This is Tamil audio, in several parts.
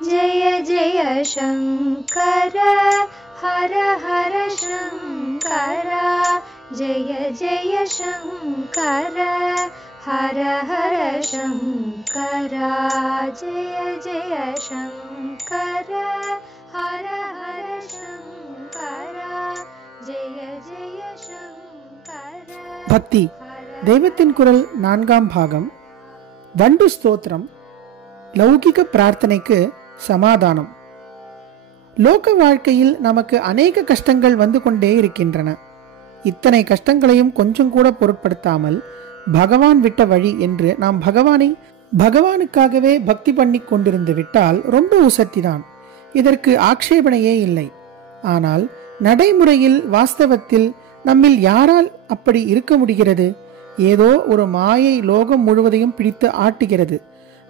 जय जय शंकर हर हर शंकर जय जय शंकर हर हर शंकर जय जय शंकर हर हर शंकर जय जय शंकर. பக்தி தெய்வத்தின் குரல் 4ஆம் பாகம். வண்டு ஸ்தோத்திரம். லௌகிக பிரார்த்தனைக்கு சமாதானம். லோக வாழ்க்கையில் நமக்கு அநேக கஷ்டங்கள் வந்து கொண்டே இருக்கின்றன. இத்தனை கஷ்டங்களையும் கொஞ்சம் கூட பொருட்படுத்தாமல் பகவான் விட்ட வழி என்று நாம் பகவானுக்காகவே பக்தி பண்ணி கொண்டிருந்து விட்டால் ரொம்ப உசத்திதான். இதற்கு ஆக்ஷேபனையே இல்லை. ஆனால் நடைமுறையில் வாஸ்தவத்தில் நம்மில் யாரால் அப்படி இருக்க முடிகிறது? ஏதோ ஒரு மாயை லோகம் முழுவதையும் பிடித்து ஆட்டுகிறது.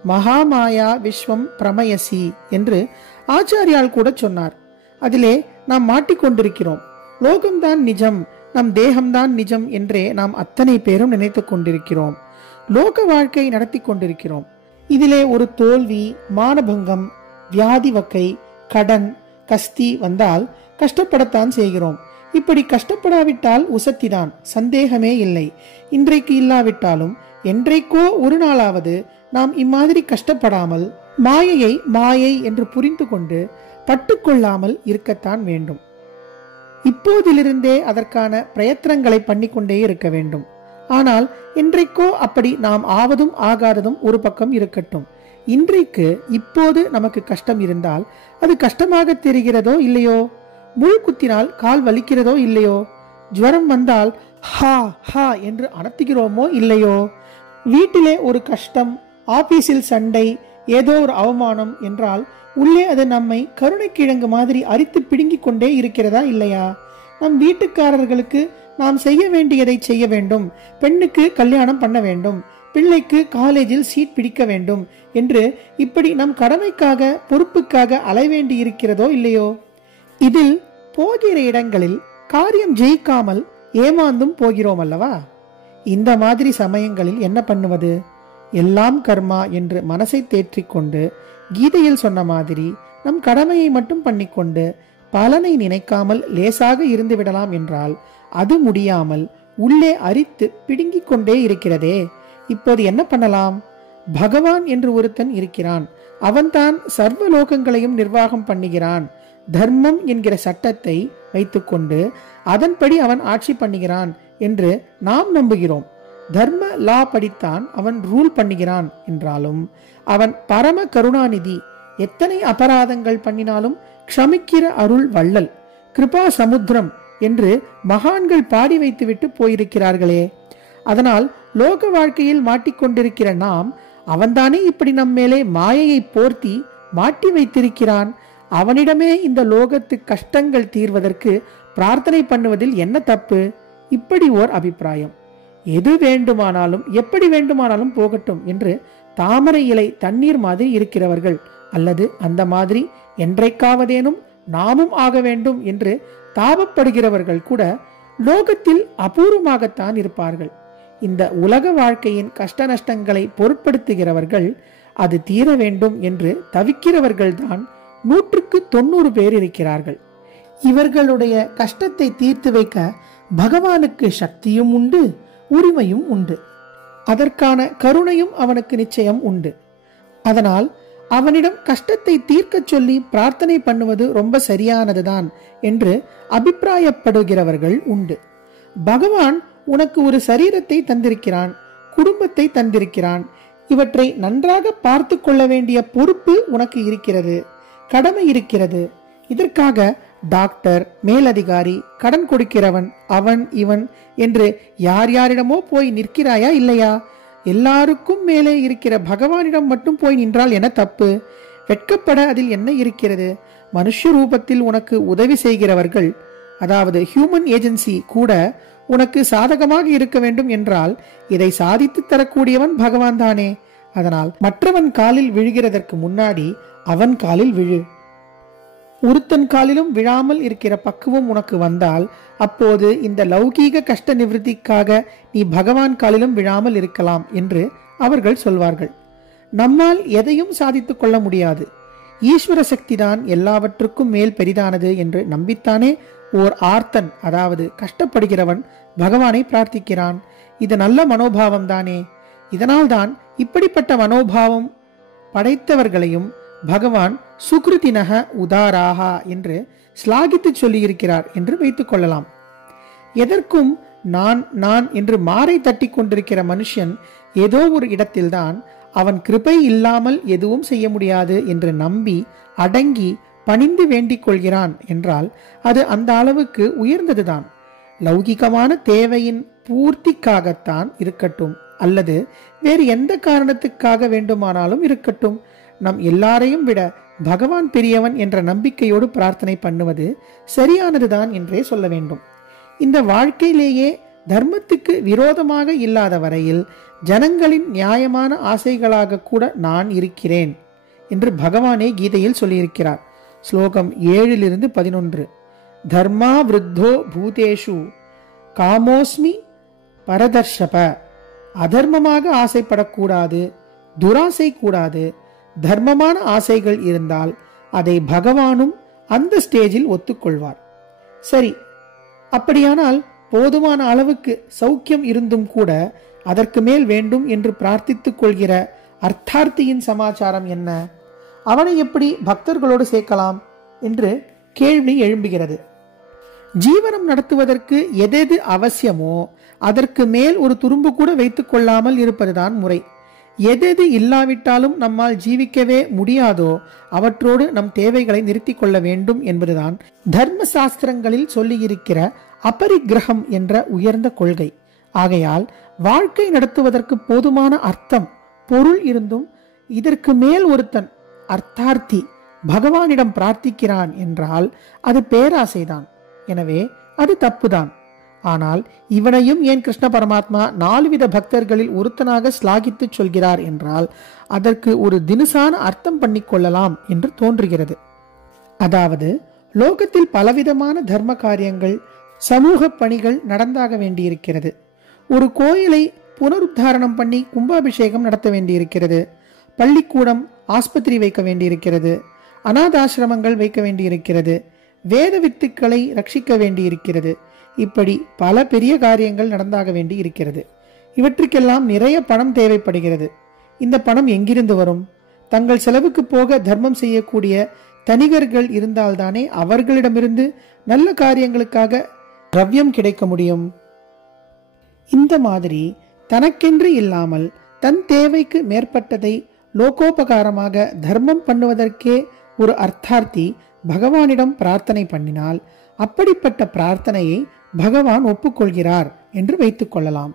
மகாமாயா விஸ்வம் பிரமயசி என்று ஆச்சாரியால் கூட சொன்னார். அதிலே நாம் மாட்டிக்கொண்டிருக்கிறோம். லோகம்தான் நிஜம், நம் தேகம்தான் நிஜம் என்றே நாம் அத்தனை பேரும் நினைத்து கொண்டிருக்கிறோம். லோக வாழ்க்கை நடத்தி கொண்டிருக்கிறோம். இதிலே ஒரு தோல்வி, மானபங்கம், வியாதி வக்கை, கடன், கஸ்தி வந்தால் கஷ்டப்படத்தான் செய்கிறோம். இப்படி கஷ்டப்படாவிட்டால் உசத்திதான், சந்தேகமே இல்லை. இன்றைக்கு இல்லாவிட்டாலும் என்றைக்கோ ஒரு நாளாவது நாம் இம்மாதிரி கஷ்டப்படாமல் மாயையை மாயை என்று புரிந்து கொண்டு பட்டுக்கொள்ளாமல் இருக்கத்தான் வேண்டும். இப்போதிலிருந்தே அதற்கான பிரயத்தனங்களை பண்ணிக்கொண்டே இருக்க வேண்டும். ஆனால் இன்றைக்கோ அப்படி நாம் ஆவதும் ஆகாததும் ஒரு பக்கம் இருக்கட்டும். இன்றைக்கு இப்போது நமக்கு கஷ்டம் இருந்தால் அது கஷ்டமாக தெரிகிறதோ இல்லையோ? முள் குத்தினால் கால் வலிக்கிறதோ இல்லையோ? ஜுவரம் வந்தால் ஹா ஹா என்று அனத்துகிறோமோ இல்லையோ? வீட்டிலே ஒரு கஷ்டம், ஆபீஸில் சண்டை, ஏதோ ஒரு அவமானம் என்றால் உள்ளே அது நம்மை கருணை கிழங்கு மாதிரி அரித்து பிடுங்கிக் கொண்டே இருக்கிறதா இல்லையா? நம் வீட்டுக்காரர்களுக்கு நாம் செய்ய வேண்டியதை செய்ய வேண்டும், பெண்ணுக்கு கல்யாணம் பண்ண வேண்டும், பிள்ளைக்கு காலேஜில் சீட் பிடிக்க வேண்டும் என்று இப்படி நம் கடமைக்காக பொறுப்புக்காக அலைவேண்டி இருக்கிறதோ இல்லையோ? இதில் போகிற இடங்களில் காரியம் ஜெயிக்காமல் ஏமாந்தும் போகிறோம் அல்லவா? இந்த மாதிரி சமயங்களில் என்ன பண்ணுவது? எல்லாம் கர்மா என்று மனசை தேற்றிக்கொண்டு கீதையில் சொன்ன மாதிரி நம் கடமையை மட்டும் பண்ணிக்கொண்டு பலனை நினைக்காமல் லேசாக இருந்து விடலாம் என்றால் அது முடியாமல் உள்ளே அரித்து பிடுங்கிக் கொண்டே இருக்கிறதே. இப்போது என்ன பண்ணலாம்? பகவான் என்று ஒருத்தன் இருக்கிறான். அவன்தான் சர்வ லோகங்களையும் நிர்வாகம் பண்ணுகிறான். தர்மம் என்கிற சட்டத்தை வைத்துக்கொண்டு அதன்படி அவன் ஆட்சி பண்ணுகிறான் என்று நாம் நம்புகிறோம். தர்ம லா படித்தான் அவன் ரூல் பண்ணுகிறான் என்றாலும் அவன் பரம கருணாநிதி. எத்தனை அபராதங்கள் பண்ணினாலும் க்ஷமிக்கிற அருள் வள்ளல், கிருபா சமுத்திரம் என்று மகான்கள் பாடி வைத்துவிட்டு போயிருக்கிறார்களே. அதனால் லோக வாழ்க்கையில் மாட்டிக்கொண்டிருக்கிற நாம் அவன்தானே இப்படி நம்மேலே மாயையை போர்த்தி மாட்டி வைத்திருக்கிறான். அவனிடமே இந்த லோகத்து கஷ்டங்கள் தீர்வதற்கு பிரார்த்தனை பண்ணுவதில் என்ன தப்பு? இப்படி ஓர் அபிப்பிராயம். எது வேண்டுமானாலும் எப்படி வேண்டுமானாலும் போகட்டும் என்று தாமரை இலை தண்ணீர் மாதிரி இருக்கிறவர்கள், அல்லது அந்த மாதிரி என்றைக்காவதேனும் நாமும் ஆக வேண்டும் என்று தாபப்படுகிறவர்கள் கூட லோகத்தில் அபூர்வமாகத்தான் இருப்பார்கள். இந்த உலக வாழ்க்கையின் கஷ்ட நஷ்டங்களை பொருட்படுத்துகிறவர்கள், அது தீர வேண்டும் என்று தவிக்கிறவர்கள் தான் 100க்கு 90 பேர் இருக்கிறார்கள். இவர்களுடைய கஷ்டத்தை தீர்த்து வைக்க பகவானுக்கு சக்தியும் உண்டு, உரிமையும் உண்டு. அதற்கான கருணையும் அவனுக்கு நிச்சயம் உண்டு. அதனால் அவனிடம் கஷ்டத்தை தீர்க்க சொல்லி பிரார்த்தனை பண்ணுவது ரொம்ப சரியானதுதான் என்று அபிப்பிராயப்படுகிறவர்கள் உண்டு. பகவான் உனக்கு ஒரு சரீரத்தை தந்திருக்கிறான், குடும்பத்தை தந்திருக்கிறான். இவற்றை நன்றாக பார்த்து கொள்ள வேண்டிய பொறுப்பு உனக்கு இருக்கிறது, கடமை இருக்கிறது. இதற்காக டாக்டர், மேலதிகாரி, கடன் கொடுக்கிறவன், அவன் இவன் என்று யார் யாரிடமோ போய் நிற்கிறாயா இல்லையா? எல்லாருக்கும் மேலே இருக்கிற பகவானிடம் மட்டும் போய் நின்றால் என்ன தப்பு? வெட்கப்பட அதில் என்ன இருக்கிறது? மனுஷ ரூபத்தில் உனக்கு உதவி செய்கிறவர்கள், அதாவது ஹியூமன் ஏஜென்சி கூட உனக்கு சாதகமாக இருக்க வேண்டும் என்றால் இதை சாதித்து தரக்கூடியவன் பகவான் தானே. அதனால் மற்றவன் காலில் விழுகிறதற்கு முன்னாடி அவன் காலில் விழு. ஒருத்தன் காலிலும் விழாமல் இருக்கிற பக்குவம் உனக்கு வந்தால் அப்போது இந்த லௌகீக கஷ்ட நிவர்த்திக்காக நீ பகவான் காலிலும் விழாமல் இருக்கலாம் என்று அவர்கள் சொல்வார்கள். நம்மால் எதையும் சாதித்துக் கொள்ள முடியாது. ஈஸ்வர சக்தி தான் எல்லாவற்றுக்கும் மேல் பெரிதானது என்று நம்பித்தானே ஓர் ஆர்த்தன், அதாவது கஷ்டப்படுகிறவன் பகவானை பிரார்த்திக்கிறான். இது நல்ல மனோபாவம் தானே. இதனால்தான் இப்படிப்பட்ட மனோபாவம் படைத்தவர்களையும் பகவான் சுக்ருதினக உதாராகா என்று ஸ்லாகித்து சொல்லியிருக்கிறார் என்று வைத்துக் கொள்ளலாம். எதற்கும் நான் நான் என்று மாறை தட்டி கொண்டிருக்கிற மனுஷன் ஏதோ ஒரு இடத்தில்தான் அவன் கிருபை இல்லாமல் எதுவும் செய்ய முடியாது என்று நம்பி அடங்கி பணிந்து வேண்டிக் கொள்கிறான் என்றால் அது அந்த அளவுக்கு உயர்ந்ததுதான். லௌகிகமான தேவையின் பூர்த்திக்காகத்தான் இருக்கட்டும் அல்லது வேறு எந்த காரணத்துக்காக வேண்டுமானாலும் இருக்கட்டும், நம் எல்லாரையும் விட பகவான் பெரியவன் என்ற நம்பிக்கையோடு பிரார்த்தனை பண்ணுவது சரியானதுதான் என்றே சொல்ல வேண்டும். இந்த வாழ்க்கையிலேயே தர்மத்துக்கு விரோதமாக இல்லாத வரையில் ஜனங்களின் நியாயமான ஆசைகளாக கூட நான் இருக்கிறேன் என்று பகவானே கீதையில் சொல்லியிருக்கிறார். ஸ்லோகம் 7-11. தர்மா விருத்தோ பூதேஷு காமோஸ்மி பரதர்ஷப. அதர்மமாக ஆசைப்படக்கூடாது, துராசை கூடாது. தர்மமான ஆசைகள் இருந்தால் அதை பகவானும் அந்த ஸ்டேஜில் ஒத்துக்கொள்வார். சரி, அப்படியானால் போதுமான அளவுக்கு சௌக்கியம் இருந்தும் கூட அதற்கு மேல் வேண்டும் என்று பிரார்த்தித்துக் கொள்கிற அர்த்தார்த்தியின் சமாச்சாரம் என்ன? அவனை எப்படி பக்தர்களோடு சேர்க்கலாம் என்று கேள்வி எழும்புகிறது. ஜீவனம் நடத்துவதற்கு எதெது அவசியமோ அதற்கு மேல் ஒரு துரும்பு கூட வைத்துக் கொள்ளாமல் இருப்பதுதான் முறை. எதெது இல்லாவிட்டாலும் நம்மால் ஜீவிக்கவே முடியாதோ அவற்றோடு நம் தேவைகளை நிறுத்தி கொள்ள வேண்டும் என்பதுதான் தர்ம சாஸ்திரங்களில் சொல்லியிருக்கிற அபரிக்கிரகம் என்ற உயர்ந்த கொள்கை. ஆகையால் வாழ்க்கை நடத்துவதற்கு போதுமான அர்த்தம் பொருள் இருந்தும் இதற்கு மேல் ஒருத்தன் அர்த்தார்த்தி பகவானிடம் பிரார்த்திக்கிறான் என்றால் அது பேராசைதான். எனவே அது தப்புதான். ஆனால் இவனையும் ஏன் கிருஷ்ண பரமாத்மா 4 வித பக்தர்களில் ஒருத்தனாக ஸ்லாகித்து சொல்கிறார் என்றால் அதற்கு ஒரு தினுசான அர்த்தம் பண்ணிக்கொள்ளலாம் என்று தோன்றுகிறது. அதாவது லோகத்தில் பலவிதமான தர்ம காரியங்கள், சமூக பணிகள் நடந்தாக வேண்டியிருக்கிறது. ஒரு கோயிலை புனருத்தாரணம் பண்ணி கும்பாபிஷேகம் நடத்த வேண்டியிருக்கிறது. பள்ளிக்கூடம், ஆஸ்பத்திரி வைக்க வேண்டியிருக்கிறது. அநாதாசிரமங்கள் வைக்க வேண்டியிருக்கிறது. வேத வித்துக்களை ரட்சிக்க வேண்டியிருக்கிறது. இப்படி பல பெரிய காரியங்கள் நடந்தாக வேண்டி இருக்கிறது. இவற்றுக்கெல்லாம் நிறைய பணம் தேவைப்படுகிறது. இந்த பணம் எங்கிருந்து வரும்? தங்கள் செலவுக்கு போக தர்மம் செய்யக்கூடிய தனிகர்கள் இருந்தால்தானே அவர்களிடமிருந்து நல்ல காரியங்களுக்காக திரவியம் கிடைக்க முடியும். இந்த மாதிரி தனக்கென்று இல்லாமல் தன் தேவைக்கு மேற்பட்டதை லோகோபகாரமாக தர்மம் பண்ணுவதற்கே ஒரு அர்த்தார்த்தி பகவானிடம் பிரார்த்தனை பண்ணினால் அப்படிப்பட்ட பிரார்த்தனையை பகவான் ஒப்புக்கொள்கிறார் என்று வைத்துக் கொள்ளலாம்.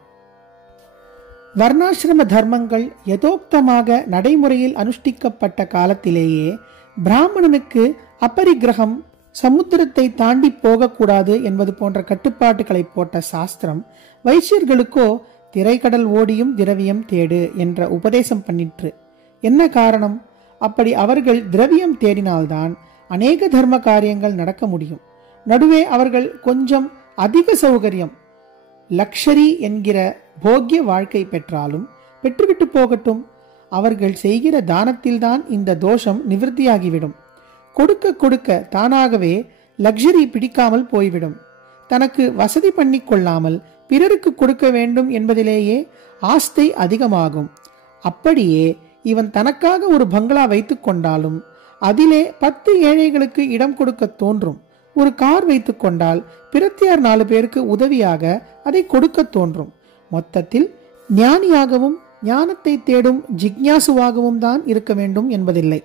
வர்ணாசிரம தர்மங்கள் யதோக்தமாக நடைமுறையில் அனுஷ்டிக்கப்பட்ட காலத்திலேயே பிராமணனுக்கு அபரிக்கிரகம், சமுத்திரத்தை தாண்டி போகக்கூடாது என்பது போன்ற கட்டுப்பாட்டுகளை போட்ட சாஸ்திரம் வைசியர்களுக்கோ திரைக்கடல் ஓடியும் திரவியம் தேடு என்ற உபதேசம் பண்ணிற்று. என்ன காரணம்? அப்படி அவர்கள் திரவியம் தேடினால்தான் அநேக தர்ம காரியங்கள் நடக்க முடியும். நடுவே அவர்கள் கொஞ்சம் அதிக சௌகரியம், லக்ஷரி என்கிற போக்கிய வாழ்க்கை பெற்றாலும் பெற்றுவிட்டு போகட்டும். அவர்கள் செய்கிற தானத்தில்தான் இந்த தோஷம் நிவர்த்தியாகிவிடும். கொடுக்க கொடுக்க தானாகவே லக்ஷரி பிடிக்காமல் போய்விடும். தனக்கு வசதி பண்ணி கொள்ளாமல் பிறருக்கு கொடுக்க வேண்டும் என்பதிலேயே ஆஸ்தை அதிகமாகும். அப்படியே இவன் தனக்காக ஒரு பங்களா வைத்துக் கொண்டாலும் அதிலே 10 ஏழைகளுக்கு இடம் கொடுக்க தோன்றும். ஒரு கார் வைத்துக் கொண்டால் பிரத்தியார் 4 பேருக்கு உதவியாக அதை கொடுக்க தோன்றும். மொத்தத்தில் ஞானியாகவும் ஞானத்தை தேடும் ஜிக்ஞாசுவாகவும் தான் இருக்க வேண்டும் என்பதில்லை.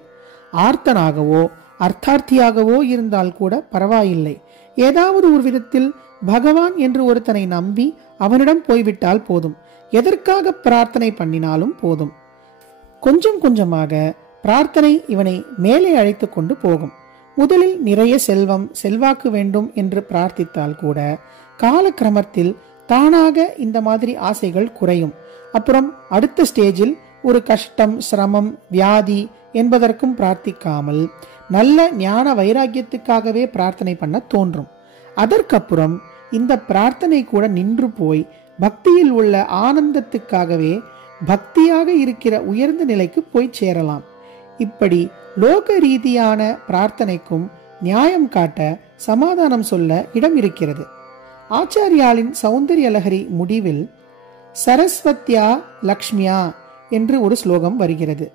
ஆர்த்தனாகவோ அர்த்தார்த்தியாகவோ இருந்தால் கூட பரவாயில்லை. ஏதாவது ஒரு விதத்தில் பகவான் என்று ஒருத்தனை நம்பி அவனிடம் போய்விட்டால் போதும். எதற்காக பிரார்த்தனை பண்ணினாலும் போதும். கொஞ்சம் கொஞ்சமாக பிரார்த்தனை இவனை மேலே அழைத்து கொண்டு போகும். முதலில் நிறைய செல்வம், செல்வாக்கு வேண்டும் என்று பிரார்த்தித்தால் கூட காலக்கிரமத்தில் தானாக இந்த மாதிரி ஆசைகள் குறையும். அப்புறம் அடுத்த ஸ்டேஜில் ஒரு கஷ்டம், சிரமம், வியாதி என்பதற்கும் பிரார்த்திக்காமல் நல்ல ஞான வைராக்கியத்துக்காகவே பிரார்த்தனை பண்ண தோன்றும். அதற்கப்புறம் இந்த பிரார்த்தனை கூட நின்று போய் பக்தியில் உள்ள ஆனந்தத்துக்காகவே பக்தியாக இருக்கிற உயர்ந்த நிலைக்கு போய் சேரலாம். இப்படி லோக ரீதியான பிரார்த்தனைக்கும் நியாயம் காட்ட சமாதானம் சொல்ல இடம் இருக்கிறது. ஆச்சாரியாலின் சௌந்தர்ய லஹரி முடிவில் சரஸ்வத்யா லக்ஷ்மியா என்று ஒரு ஸ்லோகம் வருகிறது.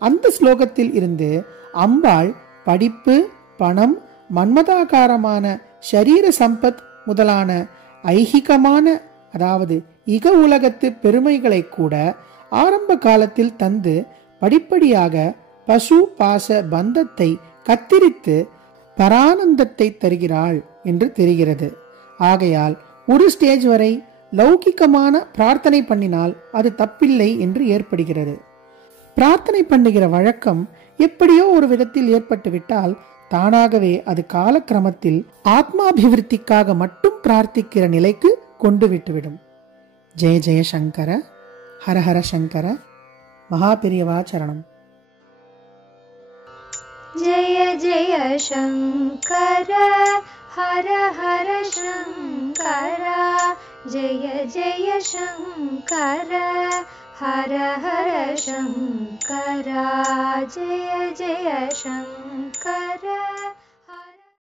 அந்த ஸ்லோகத்தில் இருந்து அம்பாள் படிப்பு, பணம், மன்மதாகாரமான ஷரீர சம்பத் முதலான ஐகிகமான, அதாவது இக உலகத்து பெருமைகளை கூட ஆரம்ப காலத்தில் தந்து படிப்படியாக பசு பாச பந்தத்தை கத்திரித்து பரானந்தத்தை தருகிறாள் என்று தெரிகிறது. ஆகையால் ஒரு ஸ்டேஜ் வரை லௌகிகமான பிரார்த்தனை பண்ணினால் அது தப்பில்லை என்று ஏற்படுகிறது. பிரார்த்தனை பண்ணுகிற வழக்கம் எப்படியோ ஒரு விதத்தில் ஏற்பட்டுவிட்டால் தானாகவே அது காலக்கிரமத்தில் ஆத்மாபிவிருத்திக்காக மட்டும் பிரார்த்திக்கிற நிலைக்கு கொண்டு விட்டுவிடும். ஜெய ஜெய சங்கர, ஹரஹர சங்கர, மகாபெரியவா சரணம். जय जय शङ्कर हर हर शङ्कर, जय जय शङ्कर हर हर शङ्कर, जय जय शङ्कर.